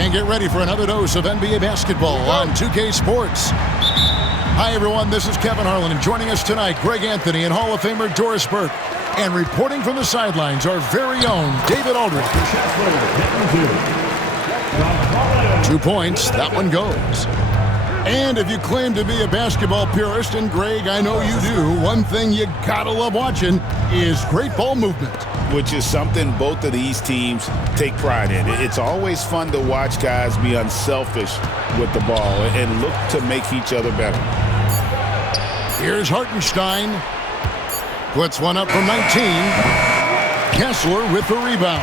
And get ready for another dose of NBA basketball on 2K Sports. Hi, everyone. This is Kevin Harlan, and joining us tonight, Greg Anthony and Hall of Famer Doris Burke. And reporting from the sidelines, our very own David Aldridge. 2 points. That one goes. And if you claim to be a basketball purist, and Greg, I know you do, one thing you gotta love watching is great ball movement. Which is something both of these teams take pride in. It's always fun to watch guys be unselfish with the ball and look to make each other better. Here's Hartenstein. Puts one up from 19. Kessler with the rebound.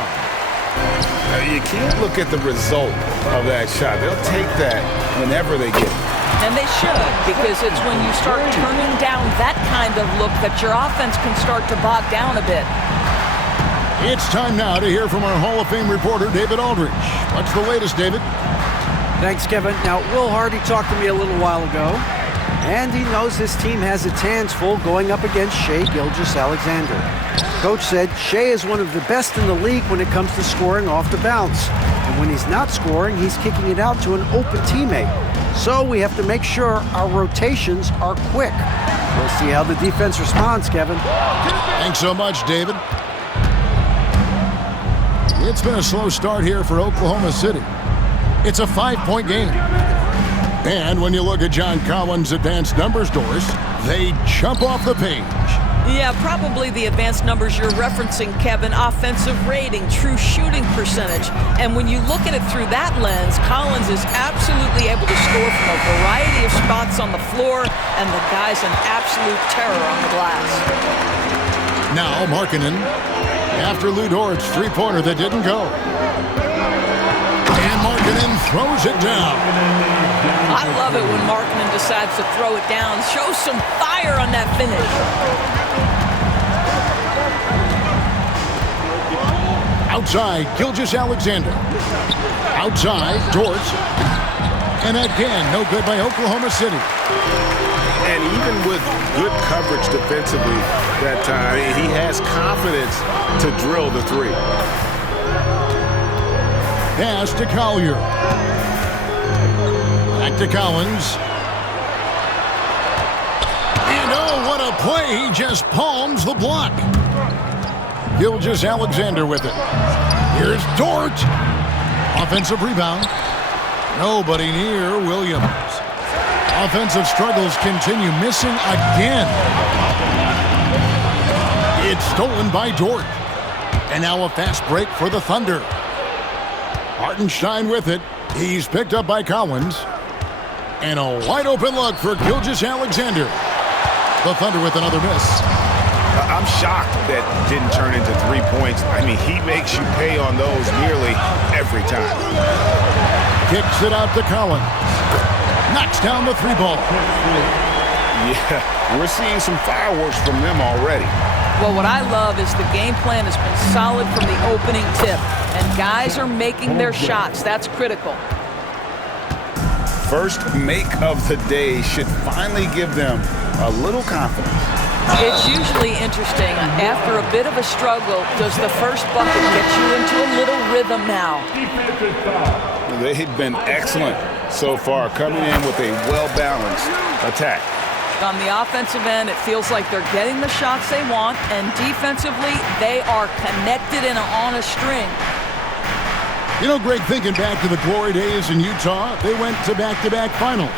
You can't look at the result of that shot. They'll take that whenever they get it. And they should, because it's when you start turning down that kind of look that your offense can start to bog down a bit. It's time now to hear from our Hall of Fame reporter, David Aldridge. What's the latest, David? Thanks, Kevin. Now, Will Hardy talked to me a little while ago, and he knows his team has its hands full going up against Shai Gilgeous-Alexander. Coach said Shai is one of the best in the league when it comes to scoring off the bounce. And when he's not scoring, he's kicking it out to an open teammate. So we have to make sure our rotations are quick. We'll see how the defense responds, Kevin. Thanks so much, David. It's been a slow start here for Oklahoma City. It's a 5-point game. And when you look at John Collins' advanced numbers, Doris, they jump off the page. Yeah, probably the advanced numbers you're referencing, Kevin. Offensive rating, true shooting percentage. And when you look at it through that lens, Collins is absolutely able to score from a variety of spots on the floor, and the guy's an absolute terror on the glass. Now Markkanen after Lou Dort's three-pointer that didn't go. And Markkanen throws it down. I love it when Markkanen decides to throw it down. Shows some fire on that finish. Outside, Gilgeous-Alexander. Outside, Dort. And again, no good by Oklahoma City. And even with good coverage defensively that time, he has confidence to drill the three. Pass to Collier. Back to Collins. And oh, what a play. He just palms the block. Gilgeous-Alexander with it. Here's Dort. Offensive rebound. Nobody near Williams. Offensive struggles continue, missing again. It's stolen by Dort. And now a fast break for the Thunder. Hartenstein with it. He's picked up by Collins. And a wide open look for Gilgeous-Alexander. The Thunder with another miss. I'm shocked that didn't turn into 3 points. I mean, he makes you pay on those nearly every time. Kicks it out to Collins. Knocks down the three ball. Yeah, we're seeing some fireworks from them already. Well, what I love is the game plan has been solid from the opening tip, and guys are making their shots. That's critical. First make of the day should finally give them a little confidence. It's usually interesting. After a bit of a struggle, does the first bucket get you into a little rhythm now? They've been excellent so far, coming in with a well-balanced attack. On the offensive end, it feels like they're getting the shots they want, and defensively, they are connected and on a string. You know, Greg, thinking back to the glory days in Utah, they went to back-to-back finals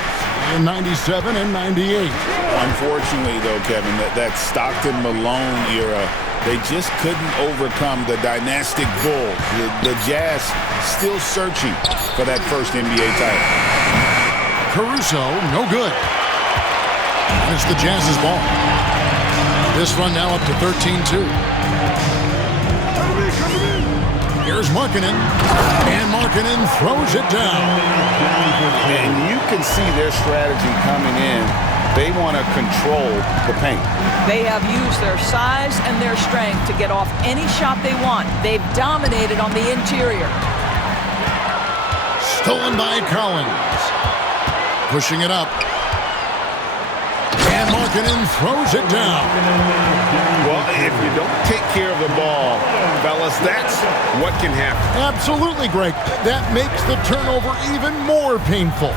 in 97 and 98. Unfortunately, though, Kevin, that Stockton-Malone era, they just couldn't overcome the dynastic Bulls. The Jazz still searching for that first NBA title. Caruso, no good. And it's the Jazz's ball. This run now up to 13-2. Here's Markkanen. And Markkanen throws it down. And you can see their strategy coming in. They want to control the paint. They have used their size and their strength to get off any shot they want. They've dominated on the interior. Stolen by Collins. Pushing it up. And Markkanen throws it down. Well, if you don't take care of the ball, fellas, that's what can happen. Absolutely, Greg. That makes the turnover even more painful.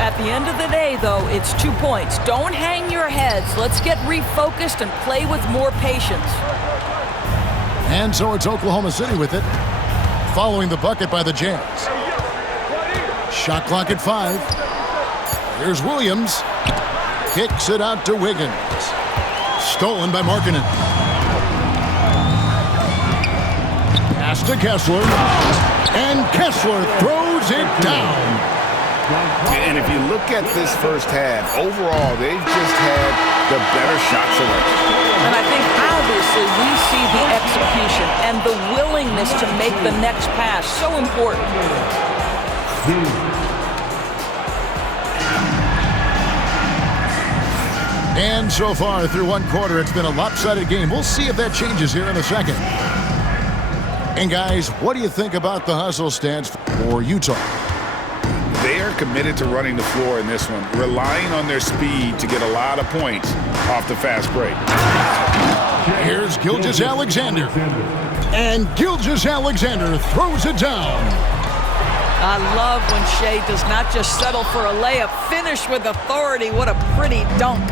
At the end of the day, though, it's 2 points. Don't hang your heads. Let's get refocused and play with more patience. And so it's Oklahoma City with it, following the bucket by the Jazz. Shot clock at 5. Here's Williams. Kicks it out to Wiggins. Stolen by Markkanen. Pass to Kessler. And Kessler throws it down. And if you look at this first half, overall, they've just had the better shot selection. And I think, obviously, we see the execution and the willingness to make the next pass so important. And so far, through one quarter, it's been a lopsided game. We'll see if that changes here in a second. And, guys, what do you think about the hustle stance for Utah? They are committed to running the floor in this one, relying on their speed to get a lot of points off the fast break. Here's Gilgeous-Alexander. And Gilgeous-Alexander throws it down. I love when Shea does not just settle for a layup, finish with authority. What a pretty dunk.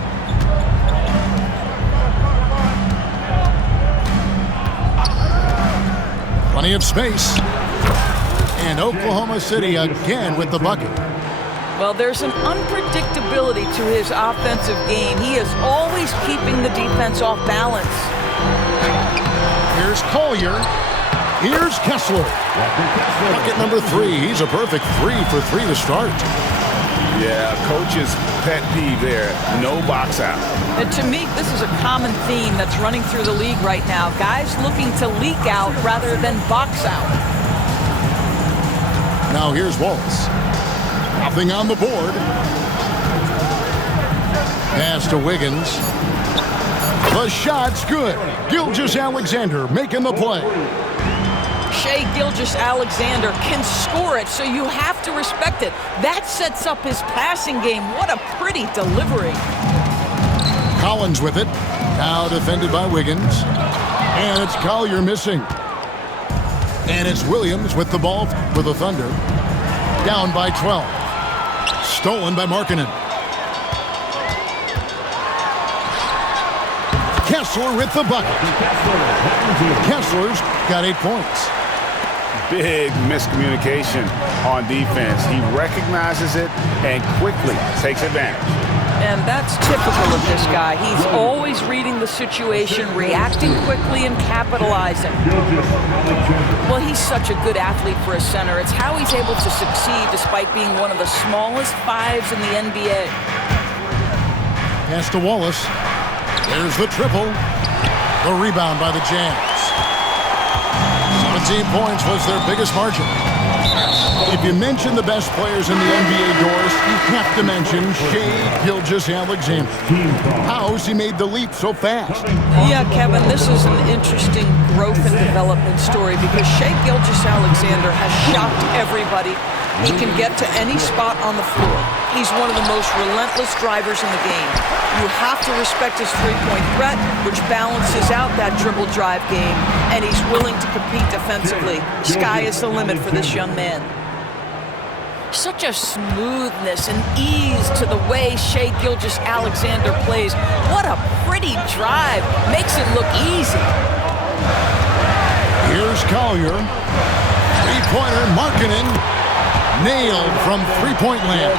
Plenty of space. And Oklahoma City again with the bucket. Well, there's an unpredictability to his offensive game. He is always keeping the defense off balance. Here's Collier. Here's Kessler. Bucket number 3. He's a perfect 3 for 3 to start. Yeah, coach's pet peeve there. No box out. And to me, this is a common theme that's running through the league right now. Guys looking to leak out rather than box out. Now here's Wallace. Nothing on the board. Pass to Wiggins. The shot's good. Gilgeous-Alexander making the play. Shai Gilgeous-Alexander can score it, so you have to respect it. That sets up his passing game. What a pretty delivery. Collins with it. Now defended by Wiggins. And it's Collier missing. And it's Williams with the ball for the Thunder. Down by 12. Stolen by Markkanen. Kessler with the bucket. Kessler's got 8 points. Big miscommunication on defense. He recognizes it and quickly takes advantage. And that's typical of this guy. He's always reading the situation, reacting quickly, and capitalizing. Well, he's such a good athlete for a center. It's how he's able to succeed despite being one of the smallest 5s in the NBA. Pass to Wallace. There's the triple. The rebound by the Jazz. 17 points was their biggest margin. If you mention the best players in the NBA, Doris, you have to mention Shai Gilgeous-Alexander. How's he made the leap so fast? Yeah, Kevin, this is an interesting growth and development story because Shai Gilgeous-Alexander has shocked everybody. He can get to any spot on the floor. He's one of the most relentless drivers in the game. You have to respect his three-point threat, which balances out that dribble drive game, and he's willing to compete defensively. Sky is the limit for this young man. Such a smoothness and ease to the way Shai Gilgeous-Alexander plays. What a pretty drive. Makes it look easy. Here's Collier. Three-pointer, Markkanen. Nailed from three-point land.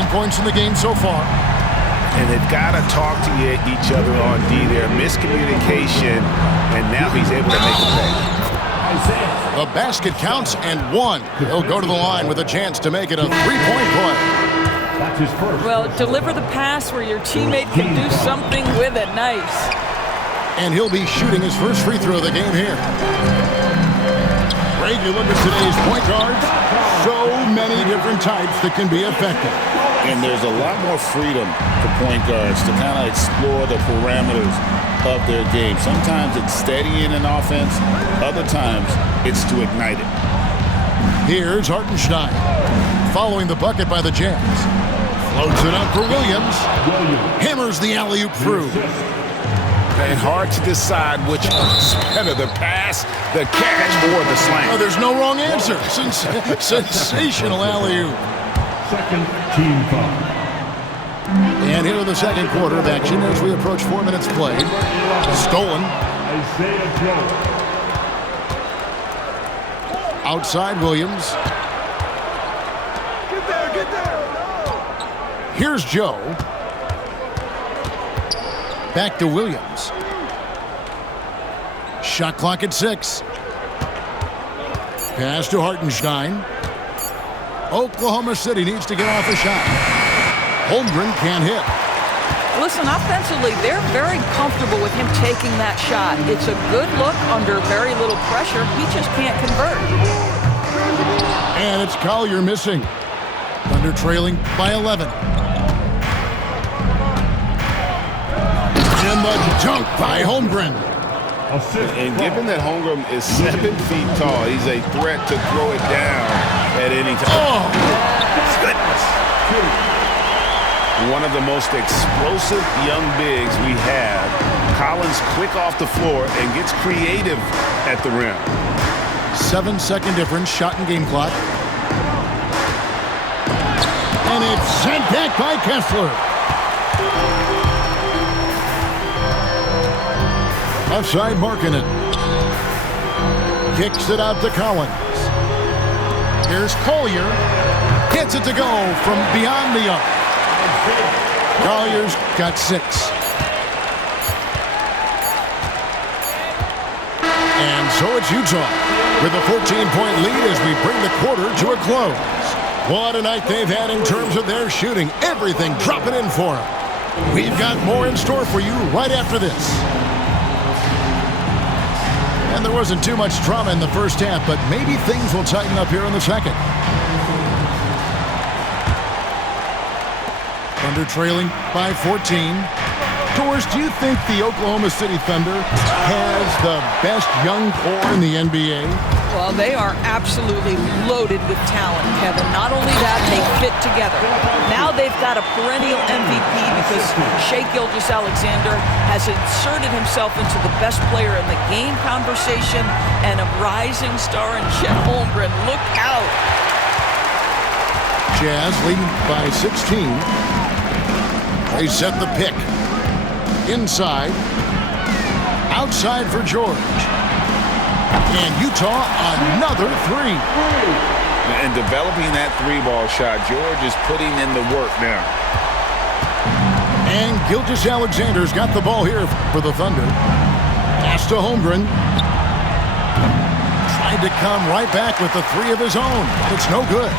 9 points in the game so far. And they've got to talk to each other on D there. Miscommunication, and now he's able to make a play. The basket counts and 1. He'll go to the line with a chance to make it a three-point play. That's his first. Well, deliver the pass where your teammate can do something with it. Nice. And he'll be shooting his first free throw of the game here. Greg, you look at today's point guards, so many different types that can be effective. And there's a lot more freedom for point guards to kind of explore the parameters of their game. Sometimes it's steadying an offense. Other times it's to ignite it. Here's Hartenstein, following the bucket by the Jazz. Floats it up for Williams. Hammers the alley-oop through. And hard to decide which is better, the pass, the catch, or the slam. Oh, there's no wrong answer. Sensational alley-oop. Second team foul. And here in the second quarter of action as we approach 4 minutes played. Stolen. Isaiah Joe. Outside Williams. Get there. Here's Joe. Back to Williams. Shot clock at 6. Pass to Hartenstein. Oklahoma City needs to get off a shot. Holmgren can't hit. Listen, offensively, they're very comfortable with him taking that shot. It's a good look under very little pressure. He just can't convert. And it's Collier missing. Thunder trailing by 11. And the dunk by Holmgren. Assist. And given that Holmgren is 7 feet tall, he's a threat to throw it down at any time. Oh, Goodness. One of the most explosive young bigs we have. Collins quick off the floor and gets creative at the rim. 7-second difference, shot and game clock. And it's sent back by Kessler. Offside Markkanen. Kicks it out to Collins. Here's Collier. Gets it to go from beyond the arc. Collier's got 6. And so it's Utah with a 14-point lead as we bring the quarter to a close. What a night they've had in terms of their shooting. Everything dropping in for them. We've got more in store for you right after this. And there wasn't too much drama in the first half, but maybe things will tighten up here in the second. Thunder trailing by 14. Doris, do you think the Oklahoma City Thunder has the best young core in the NBA? Well, they are absolutely loaded with talent, Kevin. Not only that, they fit together. Now they've got a perennial MVP because Shai Gilgeous-Alexander has inserted himself into the best player in the game conversation and a rising star in Chet Holmgren. Look out. Jazz leading by 16. They set the pick. Inside. Outside for George. And Utah, another 3. And developing that 3-ball shot, George is putting in the work now. And Gilgeous-Alexander's got the ball here for the Thunder. Pass to Holmgren. Tried to come right back with the 3 of his own. It's no good.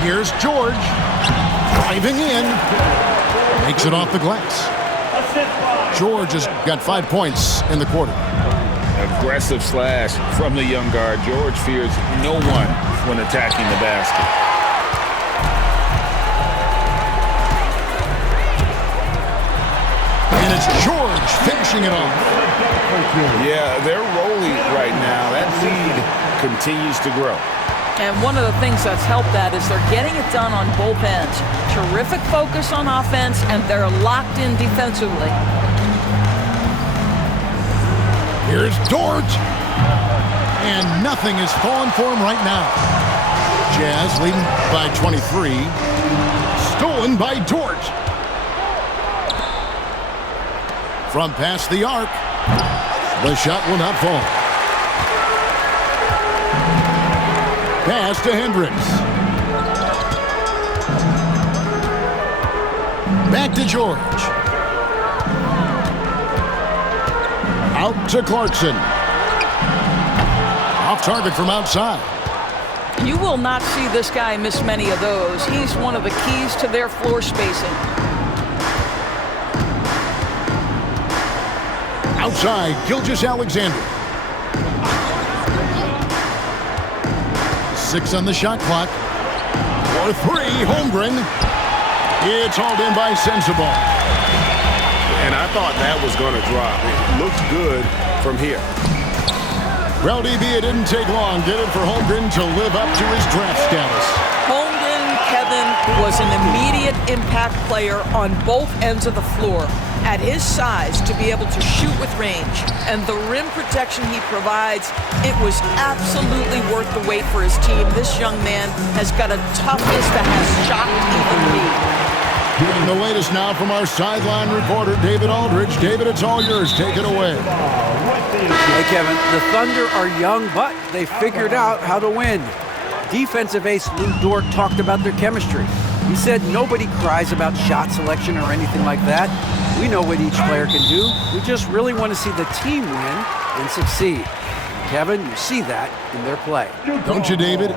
Here's George. Driving in. Makes it off the glass. George has got 5 points in the quarter. Aggressive slash from the young guard. George fears no one when attacking the basket. And it's George finishing it off. Yeah, they're rolling right now. That lead continues to grow. And one of the things that's helped that is they're getting it done on both ends. Terrific focus on offense, and they're locked in defensively. Here's Dort. And nothing is falling for him right now. Jazz leading by 23. Stolen by Dort. From past the arc. The shot will not fall. Pass to Hendricks. Back to George. Out to Clarkson. Off target from outside. You will not see this guy miss many of those. He's one of the keys to their floor spacing. Outside, Gilgeous-Alexander. 6 on the shot clock. For 3, Holmgren. It's hauled in by Sensabaugh. And I thought that was going to drop. It looked good from here. Well, DB, it didn't take long, did it, for Holmgren to live up to his draft status? Holmgren, Kevin, Brogdon was an immediate impact player on both ends of the floor. At his size, to be able to shoot with range and the rim protection he provides, it was absolutely worth the wait for his team. This young man has got a toughness that has shocked even me. Getting the latest now from our sideline reporter, David Aldridge. David, it's all yours. Take it away. Hey, Kevin, the Thunder are young, but they figured out how to win. Defensive ace Lou Dort talked about their chemistry. He said nobody cries about shot selection or anything like that. We know what each player can do. We just really want to see the team win and succeed. Kevin, you see that in their play. Don't you, David?